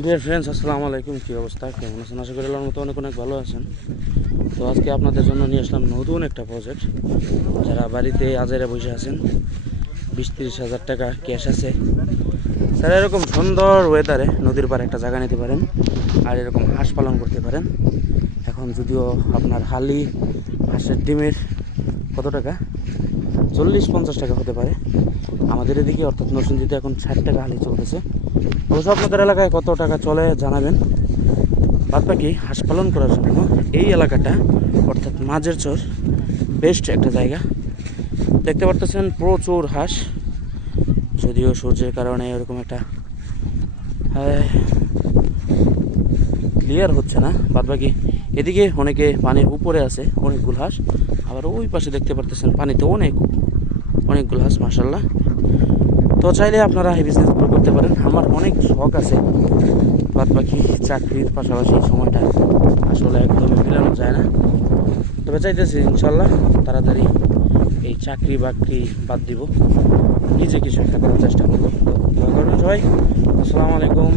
Dear friends, আসসালামু আলাইকুম। কী অবস্থা, কেমন আছেন? আশা করি আল্লাহর মতো অনেক অনেক ভালো আছেন। তো আজকে আপনাদের জন্য নিয়ে আসলাম নতুন একটা প্রজেক্ট। যারা বাড়িতে আজাইরা বসে আছেন, 20-30 হাজার টাকা ক্যাশ আছে, তারা এরকম সুন্দর ওয়েদারে নদীর পাড়ে একটা জায়গা নিতে পারেন আর এরকম হাঁস পালন করতে পারেন। এখন যদিও আপনার হালি হাঁসের ডিমের কত টাকা, 40-50 টাকা হতে পারে। আমাদের এদিকে অর্থাৎ নরসিংদীতে এখন 60 টাকা হালি চলতেছে। অবশ্য আপনাদের এলাকায় কত টাকা চলে জানাবেন। বাদ বাকি হাঁস পালন করার জন্য এই এলাকাটা অর্থাৎ মাঝের চর বেস্ট একটা জায়গা। দেখতে পারতেছেন প্রচুর হাঁস, যদিও সূর্যের কারণে এরকম একটা ক্লিয়ার হচ্ছে না। বাদ বাকি এদিকে অনেকে পানির উপরে আছে অনেকগুলো হাঁস, আবার ওই পাশে দেখতে পারতেছেন পানিতে অনেকগুলো হাঁস, মাশাআল্লাহ। তো চাইলে আপনারা এই বিজনেসগুলো করতে পারেন। আমার অনেক শখ আছে, বাদ বাকি চাকরির পাশাপাশি সময়টা আসলে একদমই মেলানো যায় না। তবে চাইতেছি ইনশাল্লাহ তাড়াতাড়ি এই চাকরি বাকরি বাদ দিব, নিজে কিছু একটা করার চেষ্টা করবো। তো দোয়া করবেন সবাই। আসসালামু আলাইকুম।